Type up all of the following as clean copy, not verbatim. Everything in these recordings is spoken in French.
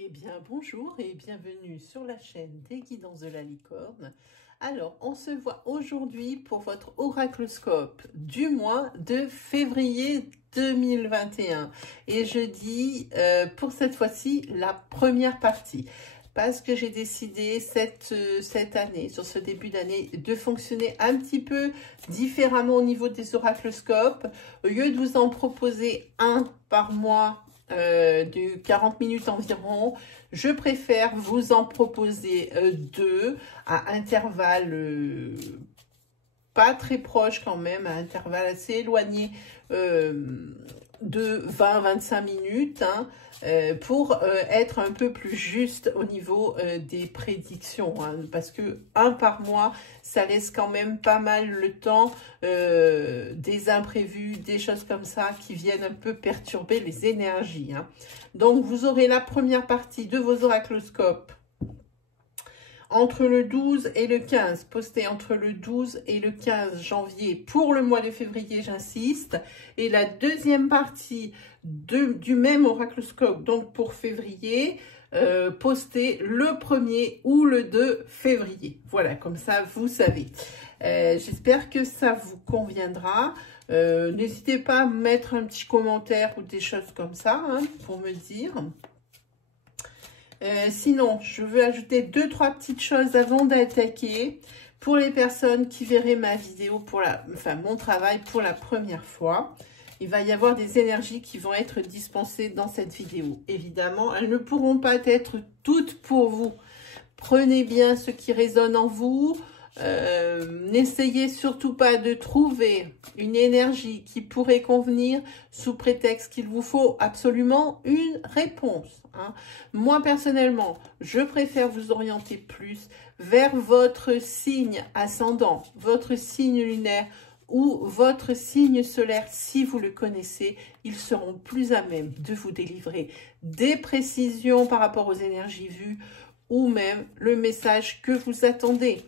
Eh bien, bonjour et bienvenue sur la chaîne des Guidances de la Licorne. Alors, on se voit aujourd'hui pour votre oracloscope du mois de février 2021. Et je dis pour cette fois-ci la première partie. Parce que j'ai décidé cette année, sur ce début d'année, de fonctionner un petit peu différemment au niveau des oracloscopes. Au lieu de vous en proposer un par mois, de 40 minutes environ, je préfère vous en proposer deux à intervalles pas très proches quand même, à intervalles assez éloignés de 20-25 minutes pour être un peu plus juste au niveau des prédictions, parce que un par mois, ça laisse quand même pas mal le temps des imprévus, des choses comme ça qui viennent un peu perturber les énergies. Donc, vous aurez la première partie de vos oracloscopes entre le 12 et le 15, posté entre le 12 et le 15 janvier pour le mois de février, j'insiste. Et la deuxième partie du même oracloscope, donc pour février, posté le 1er ou le 2 février. Voilà, comme ça, vous savez. J'espère que ça vous conviendra. N'hésitez pas à mettre un petit commentaire ou des choses comme ça pour me dire. Sinon, je veux ajouter 2-3 petites choses avant d'attaquer pour les personnes qui verraient ma vidéo, mon travail pour la première fois. Il va y avoir des énergies qui vont être dispensées dans cette vidéo. Évidemment, elles ne pourront pas être toutes pour vous. Prenez bien ce qui résonne en vous. N'essayez surtout pas de trouver une énergie qui pourrait convenir sous prétexte qu'il vous faut absolument une réponse. Moi, personnellement, je préfère vous orienter plus vers votre signe ascendant, votre signe lunaire ou votre signe solaire. Si vous le connaissez, ils seront plus à même de vous délivrer des précisions par rapport aux énergies vues ou même le message que vous attendez.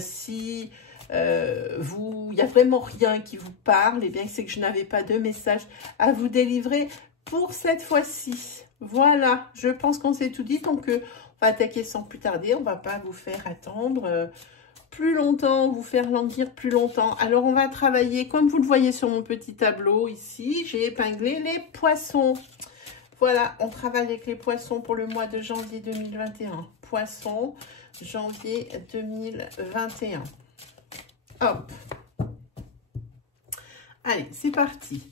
Si il n'y a vraiment rien qui vous parle, et bien c'est que je n'avais pas de message à vous délivrer pour cette fois-ci. Voilà, je pense qu'on s'est tout dit, donc on va attaquer sans plus tarder. On ne va pas vous faire attendre plus longtemps, vous faire languir plus longtemps. Alors on va travailler, comme vous le voyez sur mon petit tableau ici, j'ai épinglé les poissons. Voilà, on travaille avec les poissons pour le mois de janvier 2021. Poissons, janvier 2021. Hop. Allez, c'est parti.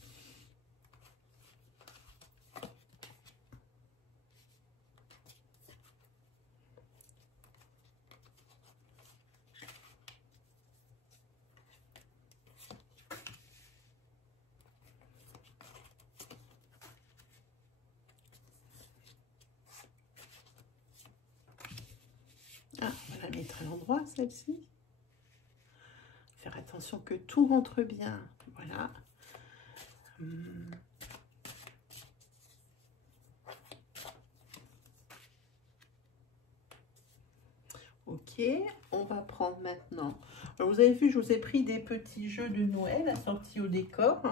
Ah, on va la mettre à l'endroit, celle-ci. Faire attention que tout rentre bien. Voilà. Ok, on va prendre maintenant. Alors, vous avez vu, je vous ai pris des petits jeux de Noël assortis au décor.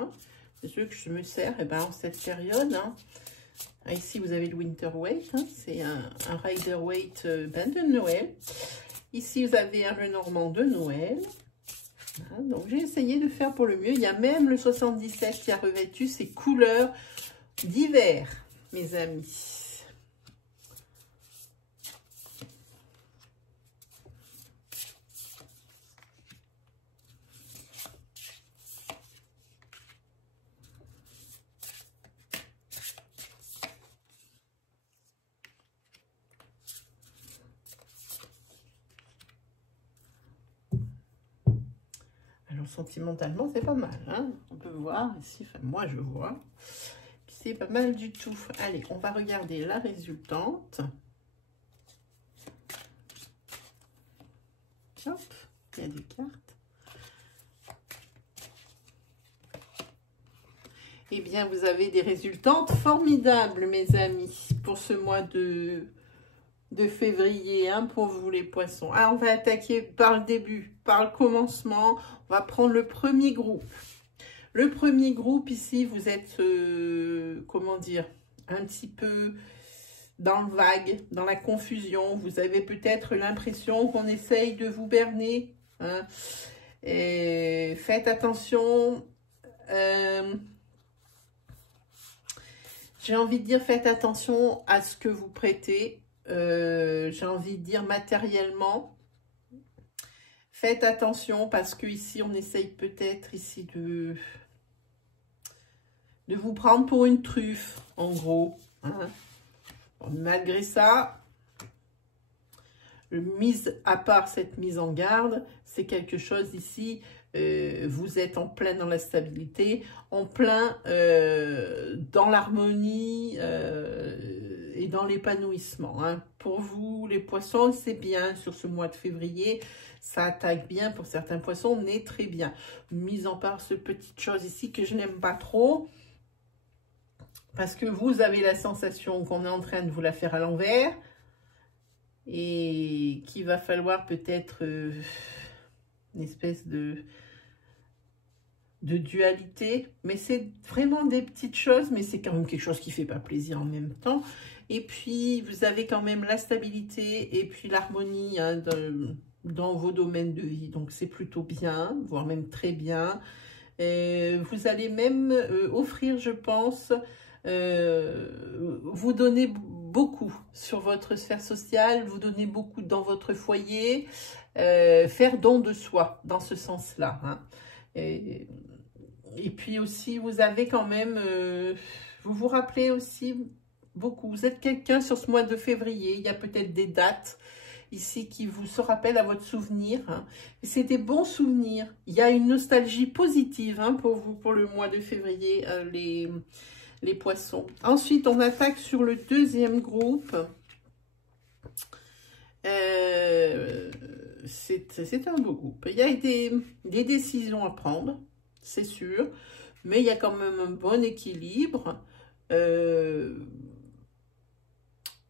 C'est ceux que je me sers en cette période. Ici, vous avez le Winter Weight. C'est un Rider Weight band de Noël. Ici, vous avez un Lenormand de Noël. Donc, j'ai essayé de faire pour le mieux. Il y a même le 77 qui a revêtu ses couleurs d'hiver, mes amis. Sentimentalement, c'est pas mal. On peut voir ici, enfin moi je vois. C'est pas mal du tout. Allez, on va regarder la résultante. Hop, il y a des cartes. Eh bien, vous avez des résultantes formidables, mes amis, pour ce mois de février, pour vous les poissons. On va attaquer par le début, par le commencement. On va prendre le premier groupe. Le premier groupe ici, vous êtes, comment dire, un petit peu dans le vague, dans la confusion. Vous avez peut-être l'impression qu'on essaye de vous berner. Hein. Et faites attention. J'ai envie de dire, faites attention à ce que vous prêtez. J'ai envie de dire matériellement. Faites attention parce que ici, on essaye peut-être ici de vous prendre pour une truffe, en gros. Hein. Malgré ça, mise à part cette mise en garde, c'est quelque chose ici, vous êtes en plein dans la stabilité, en plein dans l'harmonie et dans l'épanouissement. Hein. Pour vous, les poissons, c'est bien sur ce mois de février, ça attaque bien pour certains poissons, mais très bien. Mise en part ce petite chose ici que je n'aime pas trop, parce que vous avez la sensation qu'on est en train de vous la faire à l'envers, et qu'il va falloir peut-être une espèce de dualité, mais c'est vraiment des petites choses, mais c'est quand même quelque chose qui fait pas plaisir en même temps. Et puis vous avez quand même la stabilité et puis l'harmonie hein, dans vos domaines de vie, donc c'est plutôt bien, voire même très bien. Vous allez même offrir, je pense, vous donner beaucoup sur votre sphère sociale, vous donner beaucoup dans votre foyer, faire don de soi dans ce sens-là. Hein. Et puis aussi, vous avez quand même, vous vous rappelez aussi beaucoup, vous êtes quelqu'un sur ce mois de février, il y a peut-être des dates ici qui vous se rappellent à votre souvenir. Hein. C'est des bons souvenirs, il y a une nostalgie positive hein, pour vous, pour le mois de février, les poissons. Ensuite, on attaque sur le deuxième groupe. C'est un beau groupe. Il y a des décisions à prendre, c'est sûr, mais il y a quand même un bon équilibre.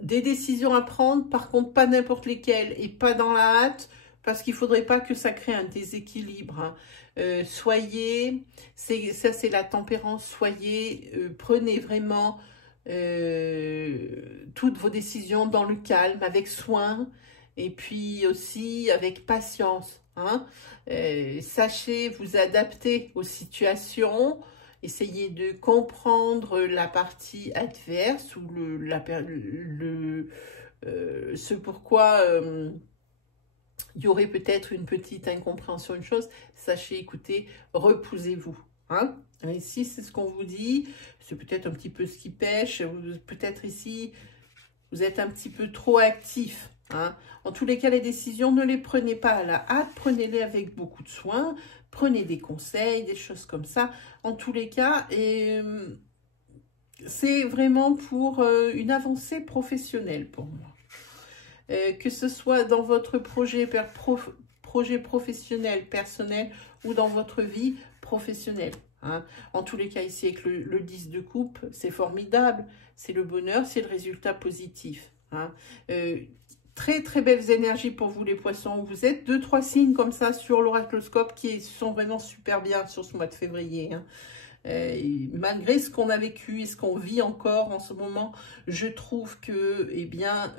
Des décisions à prendre, par contre, pas n'importe lesquelles et pas dans la hâte, parce qu'il ne faudrait pas que ça crée un déséquilibre. Hein. Soyez, ça c'est la tempérance, soyez, prenez vraiment toutes vos décisions dans le calme, avec soin, et puis aussi avec patience. Hein. Sachez vous adapter aux situations, essayez de comprendre la partie adverse ou ce pourquoi il y aurait peut-être une petite incompréhension, une chose. Sachez, écoutez, reposez-vous. Hein? Ici, c'est ce qu'on vous dit. C'est peut-être un petit peu ce qui pêche. Peut-être ici, vous êtes un petit peu trop actif. Hein? En tous les cas, les décisions, ne les prenez pas à la hâte. Prenez-les avec beaucoup de soin. Prenez des conseils, des choses comme ça. En tous les cas, c'est vraiment pour une avancée professionnelle pour moi. Que ce soit dans votre projet professionnel, personnel ou dans votre vie professionnelle. Hein. En tous les cas, ici, avec le 10 de coupe, c'est formidable. C'est le bonheur, c'est le résultat positif. Hein. Très, très belles énergies pour vous, les poissons. Vous êtes 2-3 signes comme ça sur l'oracloscope qui sont vraiment super bien sur ce mois de février. Hein. Malgré ce qu'on a vécu et ce qu'on vit encore en ce moment, je trouve que, eh bien,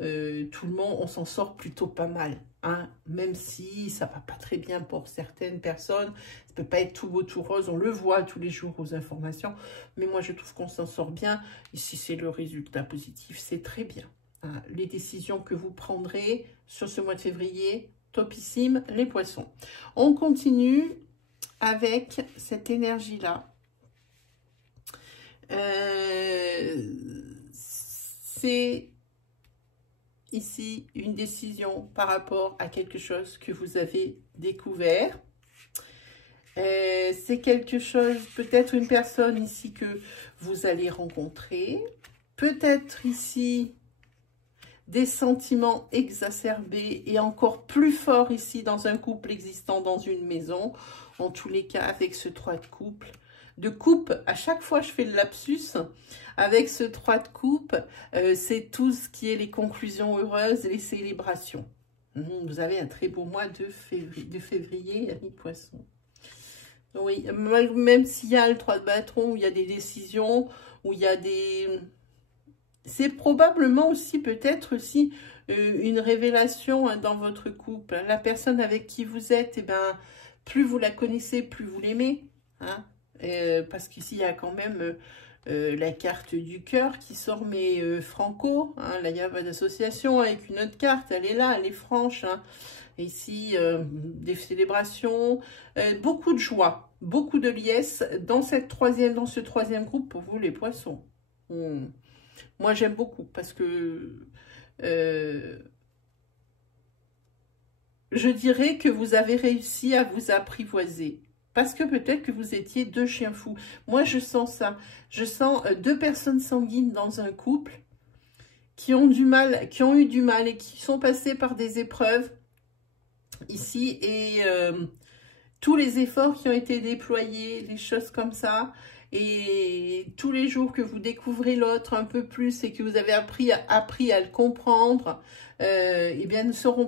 tout le monde, on s'en sort plutôt pas mal. Hein, même si ça va pas très bien pour certaines personnes, ça peut pas être tout beau, tout rose, on le voit tous les jours aux informations, mais moi je trouve qu'on s'en sort bien. Ici, c'est le résultat positif, c'est très bien. Hein, les décisions que vous prendrez sur ce mois de février, topissime, les poissons. On continue avec cette énergie-là. C'est ici une décision par rapport à quelque chose que vous avez découvert. C'est quelque chose, peut-être une personne ici que vous allez rencontrer. Peut-être ici des sentiments exacerbés et encore plus forts ici dans un couple existant dans une maison. En tous les cas, avec ce 3 de coupe, à chaque fois je fais le lapsus, avec ce 3 de coupe, c'est tout ce qui est les conclusions heureuses, les célébrations. Vous avez un très beau mois de février, amis poissons. Oui, même s'il y a le 3 de bâton, où il y a des décisions, où il y a des C'est probablement aussi, peut-être aussi, une révélation hein, dans votre couple. La personne avec qui vous êtes, eh ben, plus vous la connaissez, plus vous l'aimez. Hein, parce qu'ici, il y a quand même la carte du cœur qui sort, mais franco. Hein, là, il y a votre association avec une autre carte. Elle est là, elle est franche. Hein. Ici, des célébrations, beaucoup de joie, beaucoup de liesse dans ce troisième groupe pour vous, les poissons. Moi, j'aime beaucoup parce que je dirais que vous avez réussi à vous apprivoiser. Parce que peut-être que vous étiez deux chiens fous. Moi, je sens ça. Je sens deux personnes sanguines dans un couple qui ont du mal, qui ont eu du mal et qui sont passées par des épreuves ici. Et tous les efforts qui ont été déployés, des choses comme ça. Et tous les jours que vous découvrez l'autre un peu plus et que vous avez appris à le comprendre, eh bien,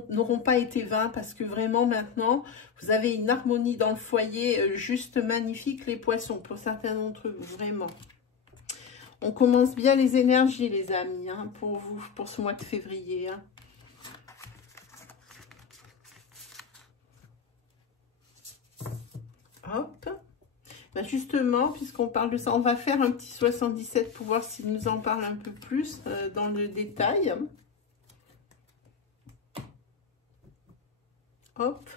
n'auront pas été vains parce que vraiment maintenant, vous avez une harmonie dans le foyer juste magnifique, les poissons, pour certains d'entre vous, vraiment. On commence bien les énergies, les amis, hein, pour vous, pour ce mois de février. Hein. Hop. Ben justement, puisqu'on parle de ça, on va faire un petit 77 pour voir s'il nous en parle un peu plus dans le détail. Hop.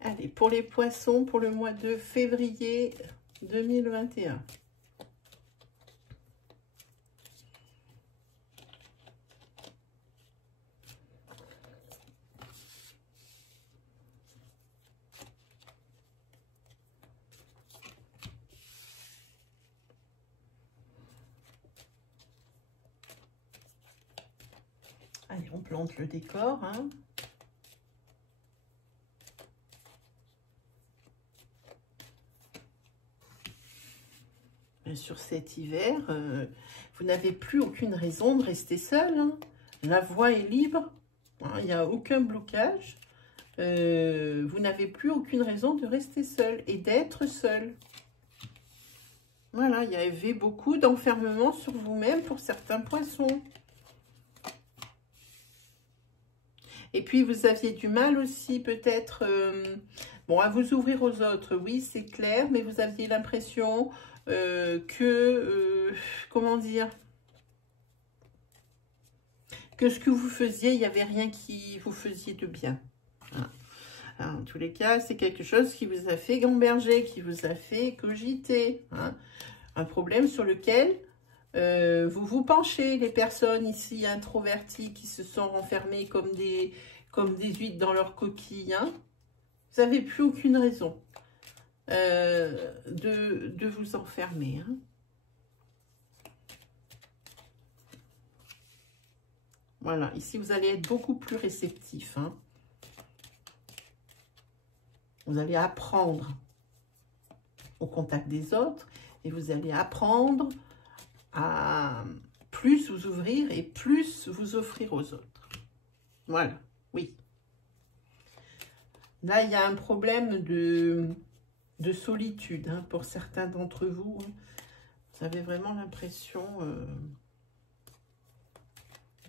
Allez, pour les poissons, pour le mois de février 2021. Allez, on plante le décor. Hein. Sur cet hiver, vous n'avez plus aucune raison de rester seul. Hein. La voie est libre. Hein, il n'y a aucun blocage. Vous n'avez plus aucune raison de rester seul et d'être seul. Voilà, il y avait beaucoup d'enfermement sur vous-même pour certains poissons. Et puis, vous aviez du mal aussi, peut-être, bon, à vous ouvrir aux autres. Oui, c'est clair, mais vous aviez l'impression comment dire, que ce que vous faisiez, il n'y avait rien qui vous faisiez de bien. Hein. Alors, en tous les cas, c'est quelque chose qui vous a fait gamberger, qui vous a fait cogiter. Hein. Un problème sur lequel vous vous penchez, les personnes ici introverties qui se sont renfermées comme des huîtres dans leur coquille. Hein. Vous n'avez plus aucune raison de vous enfermer. Hein. Voilà, ici vous allez être beaucoup plus réceptif. Hein. Vous allez apprendre au contact des autres et vous allez apprendre à plus vous ouvrir et plus vous offrir aux autres. Voilà, oui. Là, il y a un problème de solitude hein, pour certains d'entre vous. Hein. Vous avez vraiment l'impression...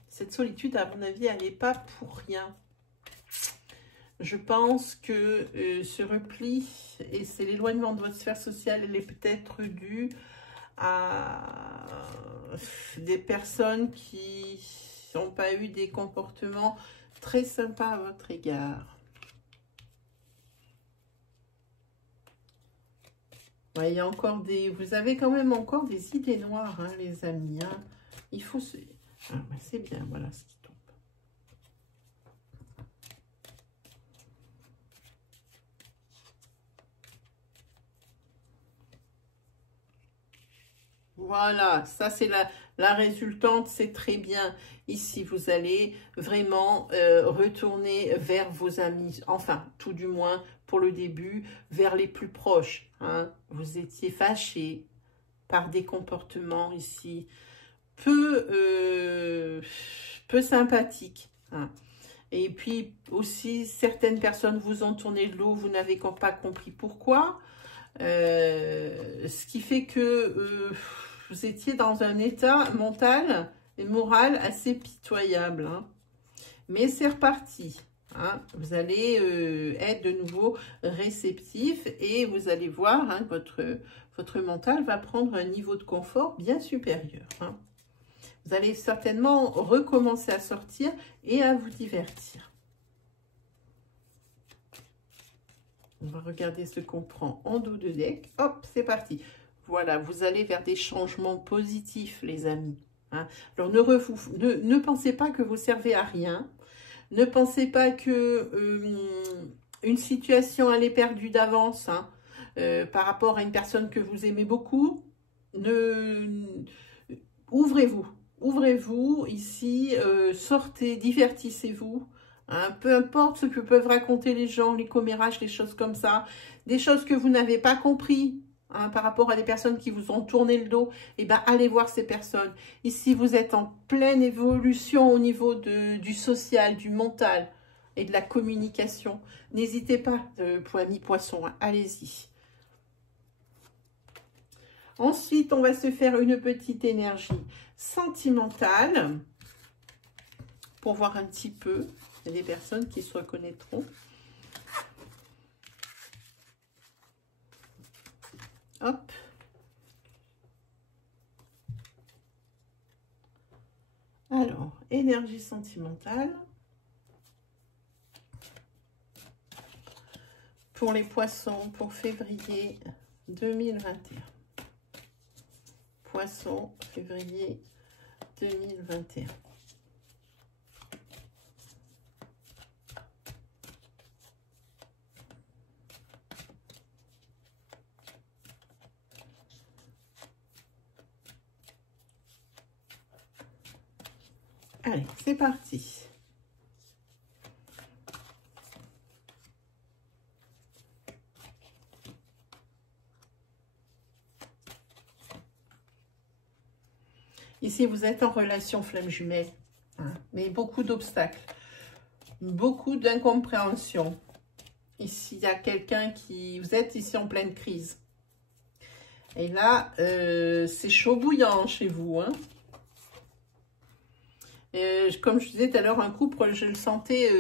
cette solitude, à mon avis, elle n'est pas pour rien. Je pense que ce repli et c'est l'éloignement de votre sphère sociale, elle est peut-être due à des personnes qui n'ont pas eu des comportements très sympas à votre égard. Ouais, il y a encore des... Vous avez quand même encore des idées noires, hein, les amis. Hein. Il faut se... Ah, ben c'est bien, voilà ce qui tombe. Voilà, ça c'est la résultante, c'est très bien. Ici, vous allez vraiment retourner vers vos amis, enfin, tout du moins pour le début, vers les plus proches. Hein. Vous étiez fâchés par des comportements ici peu sympathiques. Hein. Et puis aussi, certaines personnes vous ont tourné le dos, vous n'avez pas compris pourquoi. Ce qui fait que vous étiez dans un état mental et moral assez pitoyable. Hein. Mais c'est reparti. Hein. Vous allez être de nouveau réceptif et vous allez voir hein, que votre mental va prendre un niveau de confort bien supérieur. Hein. Vous allez certainement recommencer à sortir et à vous divertir. On va regarder ce qu'on prend en dos de deck. Hop, c'est parti. Voilà, vous allez vers des changements positifs, les amis. Hein. Alors, ne pensez pas que vous servez à rien. Ne pensez pas que une situation, elle est perdue d'avance hein, par rapport à une personne que vous aimez beaucoup. Ouvrez-vous. Ouvrez-vous ici, sortez, divertissez-vous. Hein, peu importe ce que peuvent raconter les gens, les commérages, des choses comme ça, des choses que vous n'avez pas compris hein, par rapport à des personnes qui vous ont tourné le dos, et ben allez voir ces personnes. Ici, vous êtes en pleine évolution au niveau du social, du mental et de la communication. N'hésitez pas, pour amis poissons, hein, allez-y. Ensuite, on va se faire une petite énergie sentimentale pour voir un petit peu. Il y a des personnes qui se reconnaîtront. Hop. Alors, énergie sentimentale. Pour les poissons, pour février 2021. Poissons, février 2021. Allez, c'est parti. Ici, vous êtes en relation flamme jumelle, hein, mais beaucoup d'obstacles, beaucoup d'incompréhension. Ici, il y a quelqu'un qui... Vous êtes ici en pleine crise. Et là, c'est chaud bouillant chez vous, hein. Comme je disais tout à l'heure, un couple, je le sentais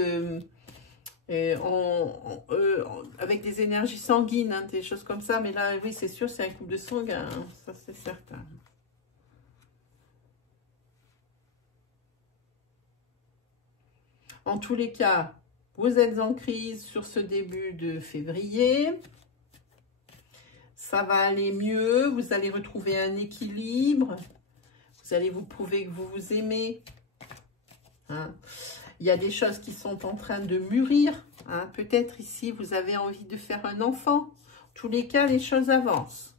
avec des énergies sanguines, hein, des choses comme ça. Mais là, oui, c'est sûr, c'est un couple de sanguin, hein, ça c'est certain. En tous les cas, vous êtes en crise sur ce début de février. Ça va aller mieux, vous allez retrouver un équilibre. Vous allez vous prouver que vous vous aimez. Hein. Il y a des choses qui sont en train de mûrir. Hein. Peut-être ici, vous avez envie de faire un enfant. En tous les cas, les choses avancent.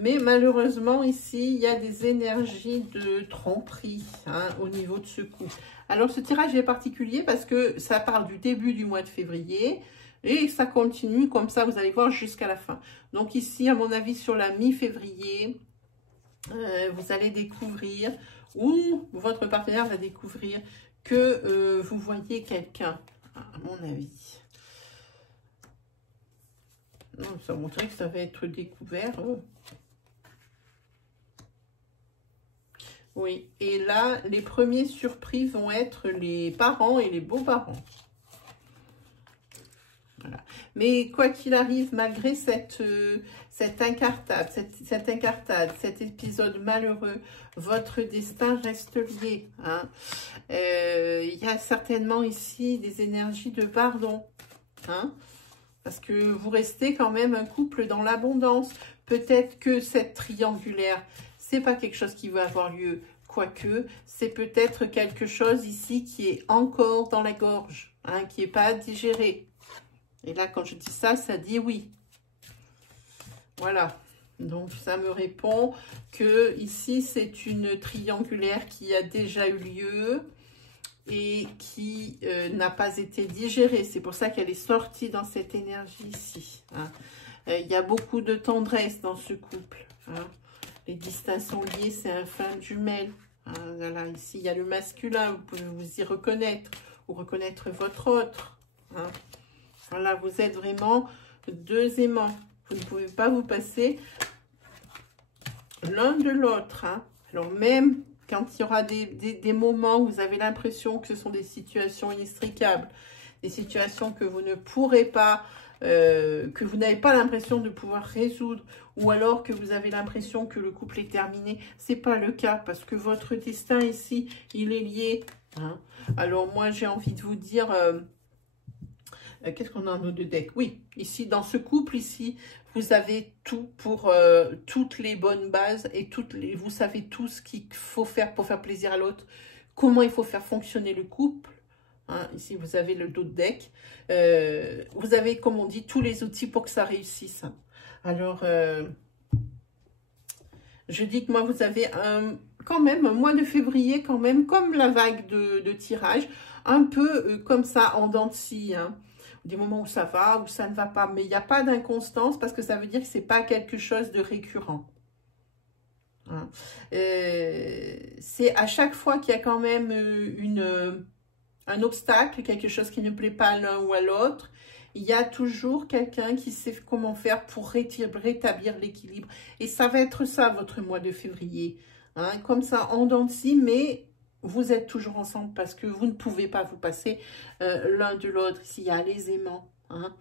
Mais malheureusement, ici, il y a des énergies de tromperie hein, au niveau de ce couple. Alors, ce tirage est particulier parce que ça parle du début du mois de février et ça continue comme ça, vous allez voir, jusqu'à la fin. Donc ici, à mon avis, sur la mi-février, vous allez découvrir ou votre partenaire va découvrir que vous voyez quelqu'un, à mon avis. Non, ça montrait que ça va être découvert. Oui, et là, les premiers surpris vont être les parents et les beaux-parents. Voilà. Mais quoi qu'il arrive, malgré cette incartade, cet épisode malheureux, votre destin reste lié. Hein. Il y a certainement ici des énergies de pardon. Hein, parce que vous restez quand même un couple dans l'abondance. Peut-être que cette triangulaire, c'est pas quelque chose qui va avoir lieu. Quoique, c'est peut-être quelque chose ici qui est encore dans la gorge, hein, qui n'est pas digéré. Et là, quand je dis ça, ça dit oui. Voilà. Donc, ça me répond que ici, c'est une triangulaire qui a déjà eu lieu et qui n'a pas été digérée. C'est pour ça qu'elle est sortie dans cette énergie ici. Hein. Il y a beaucoup de tendresse dans ce couple. Hein. Les destins sont liés, c'est un flamme jumelle. Hein. Voilà, ici, il y a le masculin, vous pouvez vous y reconnaître ou reconnaître votre autre. Hein. Voilà, vous êtes vraiment deux aimants. Vous ne pouvez pas vous passer l'un de l'autre. Hein. Alors même quand il y aura des moments où vous avez l'impression que ce sont des situations inextricables, des situations que vous ne pourrez pas, que vous n'avez pas l'impression de pouvoir résoudre, ou alors que vous avez l'impression que le couple est terminé, c'est pas le cas, parce que votre destin ici, il est lié. Hein. Alors moi, j'ai envie de vous dire... qu'est-ce qu'on a en eau de deck? Oui, ici, dans ce couple, ici, vous avez tout pour toutes les bonnes bases et vous savez tout ce qu'il faut faire pour faire plaisir à l'autre, comment il faut faire fonctionner le couple. Hein, ici, vous avez le dos de deck. Vous avez, comme on dit, tous les outils pour que ça réussisse. Alors, je dis que moi, vous avez quand même un mois de février, quand même, comme la vague de tirage, un peu comme ça, en dents de scie, hein. Des moments où ça va, où ça ne va pas. Mais il n'y a pas d'inconstance parce que ça veut dire que ce n'est pas quelque chose de récurrent. Hein. C'est à chaque fois qu'il y a quand même un obstacle, quelque chose qui ne plaît pas à l'un ou à l'autre, il y a toujours quelqu'un qui sait comment faire pour rétablir l'équilibre. Et ça va être ça, votre mois de février. Hein. Comme ça, en dents de scie, mais... vous êtes toujours ensemble parce que vous ne pouvez pas vous passer l'un de l'autre s'il y a les aimants. Hein.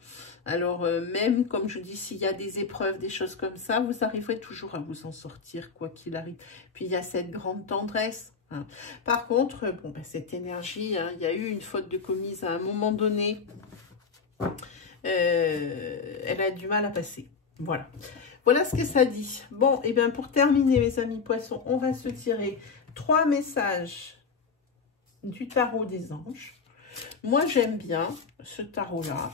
Alors, même, comme je dis, s'il y a des épreuves, des choses comme ça, vous arriverez toujours à vous en sortir, quoi qu'il arrive. Puis, il y a cette grande tendresse. Hein. Par contre, bon, ben, cette énergie, hein, il y a eu une faute de commise à un moment donné. Elle a du mal à passer. Voilà. Voilà ce que ça dit. Bon, et bien, pour terminer, mes amis poissons, on va se tirer 3 messages du tarot des anges. Moi, j'aime bien ce tarot-là.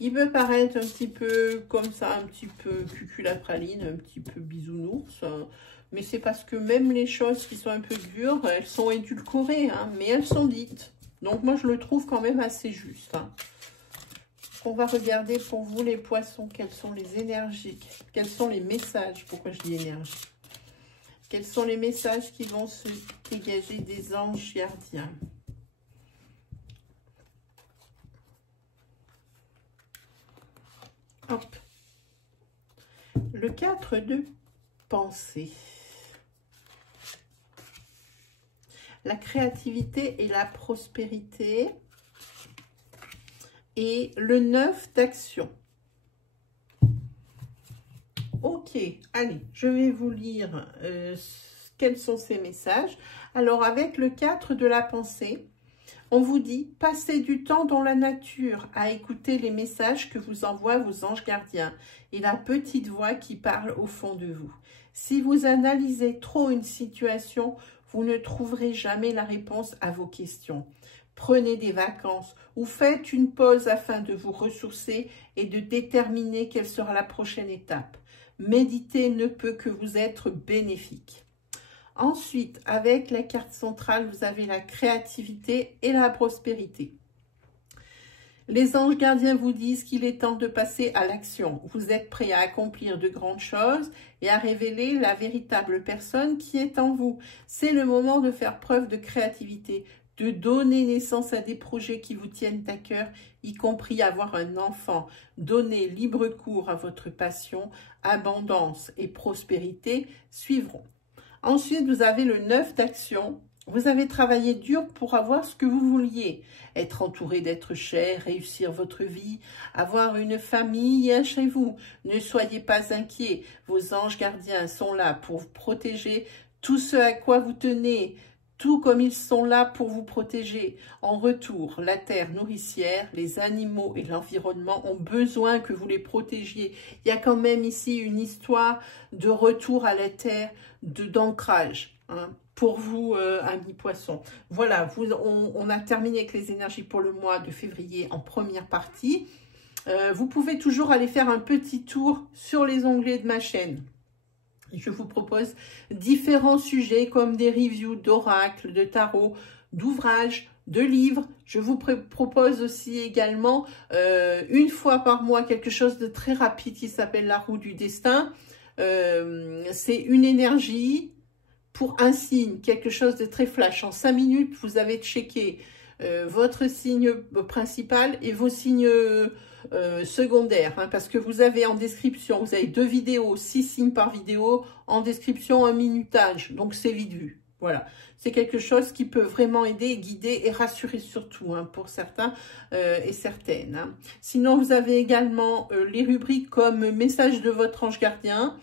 Il peut paraître un petit peu comme ça, un petit peu cuculapraline, un petit peu bisounours. Mais c'est parce que même les choses qui sont un peu dures, elles sont édulcorées, hein, mais elles sont dites. Donc, moi, je le trouve quand même assez juste. Hein. On va regarder pour vous, les poissons, quelles sont les énergies, quels sont les messages. Pourquoi je dis énergie? Quels sont les messages qui vont se dégager des anges gardiens? Hop. Le 4 de pensée. La créativité et la prospérité. Et le 9 d'action. Ok, allez, je vais vous lire quels sont ces messages. Alors, avec le 4 de la pensée, on vous dit « Passez du temps dans la nature à écouter les messages que vous envoient vos anges gardiens et la petite voix qui parle au fond de vous. Si vous analysez trop une situation, vous ne trouverez jamais la réponse à vos questions. Prenez des vacances ou faites une pause afin de vous ressourcer et de déterminer quelle sera la prochaine étape. Méditer ne peut que vous être bénéfique. » Ensuite, avec la carte centrale, vous avez la créativité et la prospérité. Les anges gardiens vous disent qu'il est temps de passer à l'action. Vous êtes prêts à accomplir de grandes choses et à révéler la véritable personne qui est en vous. C'est le moment de faire preuve de créativité, de donner naissance à des projets qui vous tiennent à cœur, y compris avoir un enfant. Donnez libre cours à votre passion, abondance et prospérité suivront. Ensuite, vous avez le 9 d'action. Vous avez travaillé dur pour avoir ce que vous vouliez. Être entouré d'êtres chers, réussir votre vie, avoir une famille chez vous. Ne soyez pas inquiets. Vos anges gardiens sont là pour vous protéger. Tout ce à quoi vous tenez, tout comme ils sont là pour vous protéger. En retour, la terre nourricière, les animaux et l'environnement ont besoin que vous les protégiez. Il y a quand même ici une histoire de retour à la terre, d'ancrage, hein, pour vous, amis poissons. Voilà, on a terminé avec les énergies pour le mois de février en première partie. Vous pouvez toujours aller faire un petit tour sur les onglets de ma chaîne. Je vous propose différents sujets comme des reviews d'oracles, de tarot, d'ouvrages, de livres. Je vous propose aussi également une fois par mois quelque chose de très rapide qui s'appelle la roue du destin. C'est une énergie pour un signe, quelque chose de très flash. En 5 minutes, vous avez checké votre signe principal et vos signes secondaires, hein, parce que vous avez en description, vous avez 2 vidéos, 6 signes par vidéo, en description un minutage, donc c'est vite vu. Voilà, c'est quelque chose qui peut vraiment aider, guider et rassurer surtout, hein, pour certains et certaines. Hein. Sinon, vous avez également les rubriques comme message de votre ange gardien.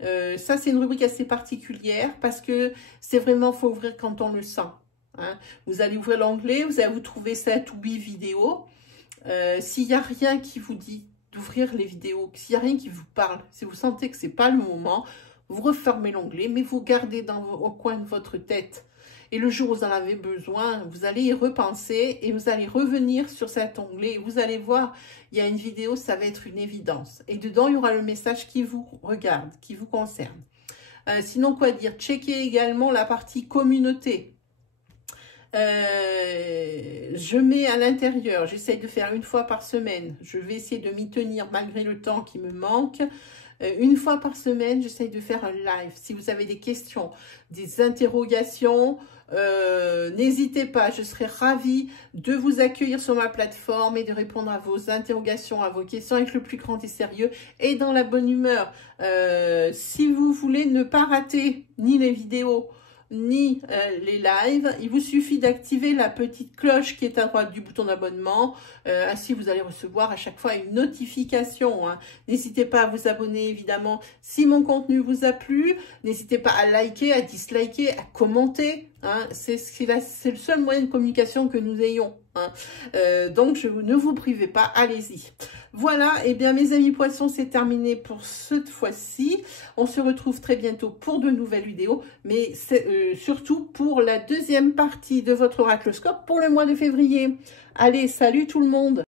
Ça, c'est une rubrique assez particulière parce que c'est vraiment, faut ouvrir quand on le sent. Hein. Vous allez ouvrir l'onglet, vous allez vous trouver 7 ou 8 vidéos. S'il n'y a rien qui vous dit d'ouvrir les vidéos, s'il n'y a rien qui vous parle, si vous sentez que ce n'est pas le moment, vous refermez l'onglet, mais vous gardez au coin de votre tête. Et le jour où vous en avez besoin, vous allez y repenser et vous allez revenir sur cet onglet. Et vous allez voir, il y a une vidéo, ça va être une évidence. Et dedans, il y aura le message qui vous regarde, qui vous concerne. Sinon, quoi dire? Checkez également la partie communauté. Je mets à l'intérieur, j'essaye de faire 1 fois par semaine. Je vais essayer de m'y tenir malgré le temps qui me manque. 1 fois par semaine, j'essaye de faire un live. Si vous avez des questions, des interrogations, n'hésitez pas. Je serai ravie de vous accueillir sur ma plateforme et de répondre à vos interrogations, à vos questions avec le plus grand des sérieux et dans la bonne humeur. Si vous voulez ne pas rater ni les vidéos, ni les lives, il vous suffit d'activer la petite cloche qui est à droite du bouton d'abonnement. Ainsi, vous allez recevoir à chaque fois une notification. Hein. N'hésitez pas à vous abonner, évidemment, si mon contenu vous a plu. N'hésitez pas à liker, à disliker, à commenter. Hein. C'est le seul moyen de communication que nous ayons. Hein. Donc, ne vous privez pas, allez-y. Voilà, et bien mes amis poissons, c'est terminé pour cette fois-ci. On se retrouve très bientôt pour de nouvelles vidéos, mais surtout pour la 2e partie de votre oracloscope pour le mois de février. Allez, salut tout le monde!